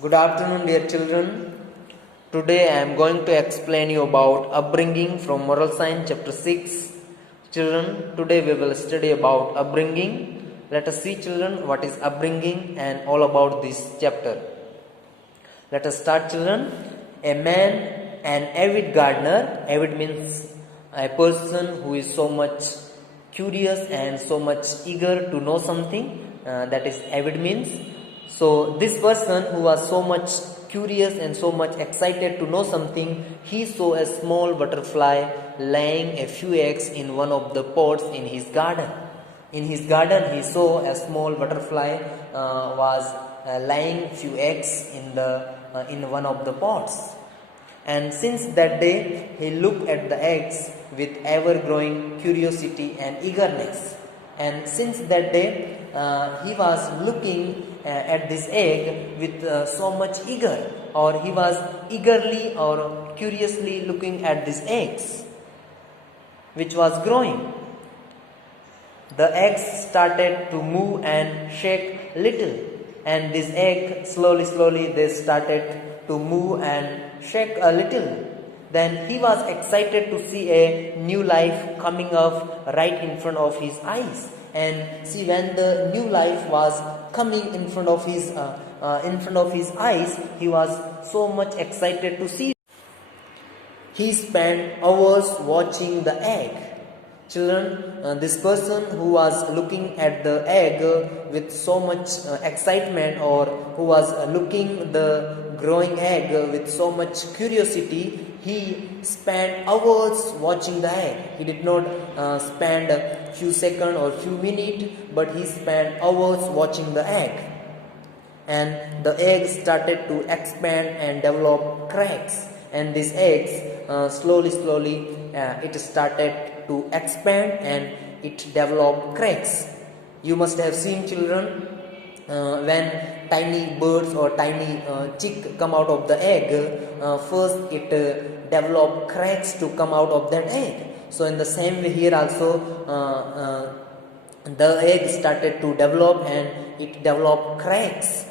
Good afternoon, dear children. Today I am going to explain you about upbringing from Moral Science, chapter 6. Children, today we will study about upbringing. Let us see, children, what is upbringing and all about this chapter. Let us start, children. A man, an avid gardener. Avid means a person who is so much curious and so much eager to know something. That is avid means. So this person who was so much curious and so much excited to know something, he saw a small butterfly laying a few eggs in one of the pots in his garden. In his garden, he saw a small butterfly was laying few eggs in one of the pots. And since that day, he looked at the eggs with ever-growing curiosity and eagerness. And since that day, he was looking at this egg with so much eager, or he was eagerly or curiously looking at these eggs, which was growing. The eggs started to move and shake little, and this egg slowly they started to move and shake a little. Then he was excited to see a new life coming up right in front of his eyes. And see, when the new life was coming in front of his eyes, he was so much excited to see. He spent hours watching the egg. Children, this person who was looking at the egg with so much excitement, or who was looking the growing egg with so much curiosity, he spent hours watching the egg. He did not spend a few seconds or few minutes, but he spent hours watching the egg. And the egg started to expand and develop cracks. And these eggs slowly it started to expand and it developed cracks. You must have seen, children, when tiny birds or tiny chick come out of the egg, first it develop cracks to come out of that egg. So in the same way here also, the egg started to develop and it developed cracks.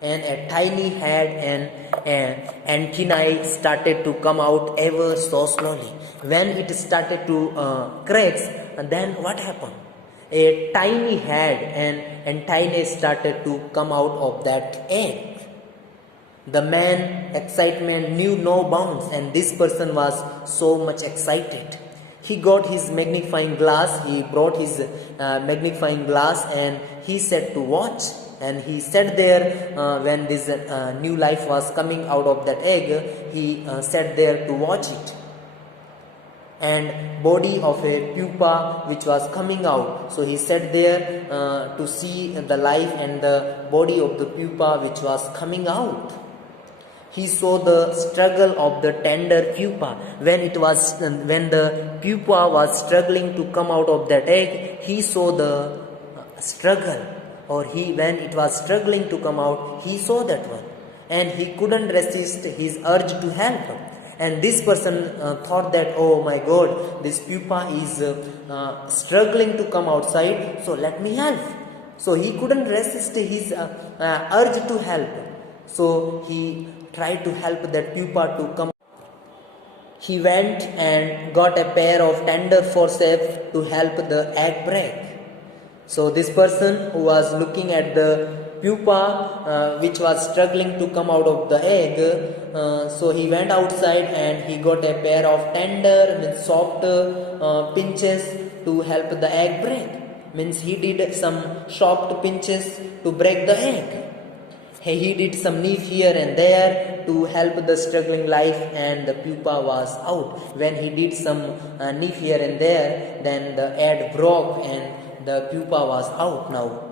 And a tiny head and antennae started to come out ever so slowly. When it started to cracks, then what happened? A tiny head and antennae started to come out of that egg. The man's excitement knew no bounds, and this person was so much excited. He got his magnifying glass, he brought his magnifying glass, and he said to watch. And he sat there when this new life was coming out of that egg. He sat there to watch it. And body of a pupa which was coming out. So he sat there to see the life and the body of the pupa which was coming out. He saw the struggle of the tender pupa. When the pupa was struggling to come out of that egg, he saw the struggle. Or when it was struggling to come out, he saw that one. And he couldn't resist his urge to help. And this person thought that, oh my God, this pupa is struggling to come outside, so let me help. So he couldn't resist his urge to help. So he tried to help that pupa to come. He went and got a pair of tender forceps to help the egg break. So this person who was looking at the pupa which was struggling to come out of the egg, so he went outside and he got a pair of tender, soft pinches to help the egg break. Means he did some soft pinches to break the egg. He did some nip here and there to help the struggling life, and the pupa was out. When he did some nip here and there, then the egg broke and the pupa was out now.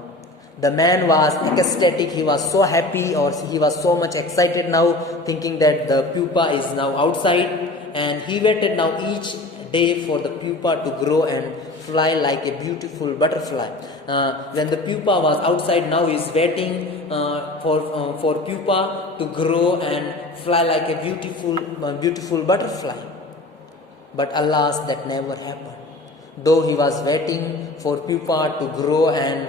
The man was ecstatic, he was so happy, or he was so much excited now, thinking that the pupa is now outside, and he waited now each day for the pupa to grow and fly like a beautiful butterfly. When the pupa was outside, now he is waiting for pupa to grow and fly like a beautiful butterfly. But alas, that never happened. Though he was waiting for pupa to grow and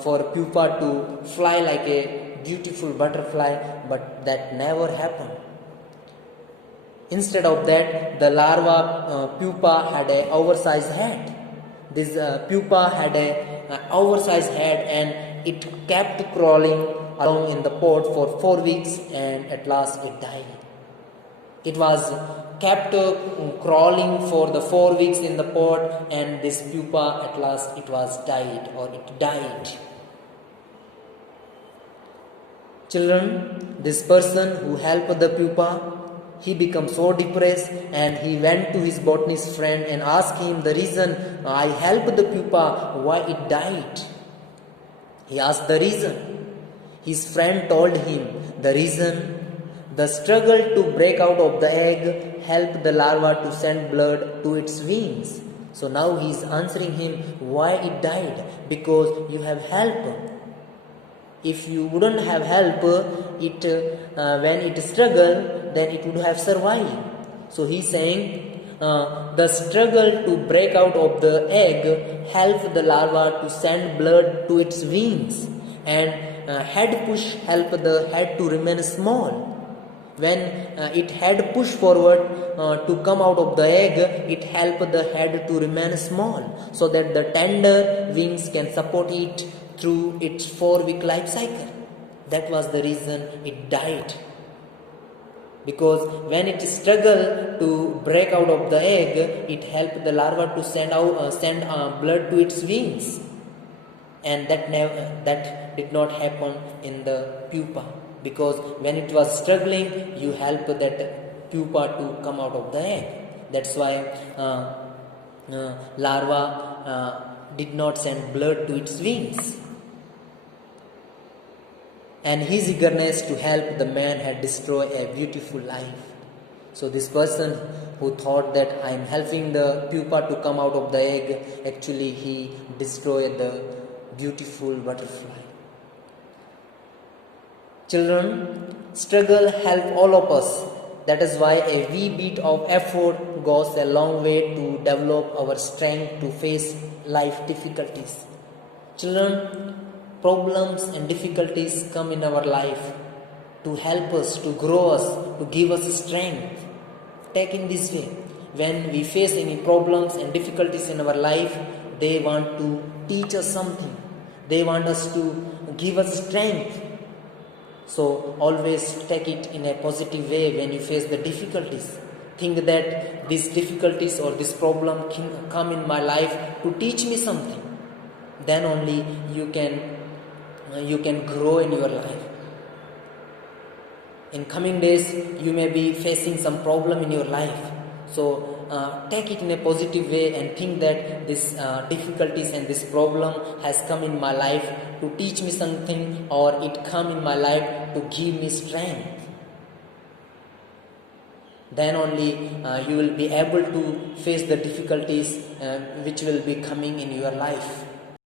for pupa to fly like a beautiful butterfly, but that never happened. Instead of that, the larva pupa had a oversized head. This pupa had a oversized head, and it kept crawling along in the pot for 4 weeks, and at last it died. It was kept crawling for the 4 weeks in the pot, and this pupa at last it died. Children, this person who helped the pupa, he became so depressed, and he went to his botanist friend and asked him the reason, I helped the pupa, why it died. He asked the reason. His friend told him the reason. The struggle to break out of the egg helped the larva to send blood to its wings. So now he is answering him why it died, because you have help. If you wouldn't have help, when it struggled, then it would have survived. So he is saying the struggle to break out of the egg helped the larva to send blood to its wings, and head push helped the head to remain small. When it head pushed forward to come out of the egg, it helped the head to remain small, so that the tender wings can support it through its 4-week life cycle. That was the reason it died. Because when it struggled to break out of the egg, it helped the larva to send blood to its wings, and that did not happen in the pupa. Because when it was struggling, you help that pupa to come out of the egg. That's why larva did not send blood to its wings. And his eagerness to help the man had destroyed a beautiful life. So this person who thought that I am helping the pupa to come out of the egg, actually he destroyed the beautiful butterfly. Children, struggle help all of us. That is why a wee bit of effort goes a long way to develop our strength to face life difficulties. Children, problems and difficulties come in our life to help us, to grow us, to give us strength. Take in this way. When we face any problems and difficulties in our life, they want to teach us something. They want us to give us strength. So always take it in a positive way when you face the difficulties. Think that these difficulties or this problem can come in my life to teach me something. Then only you can grow in your life. In coming days, you may be facing some problem in your life. So take it in a positive way and think that this difficulties and this problem has come in my life to teach me something, or it come in my life to give me strength. Then only you will be able to face the difficulties which will be coming in your life.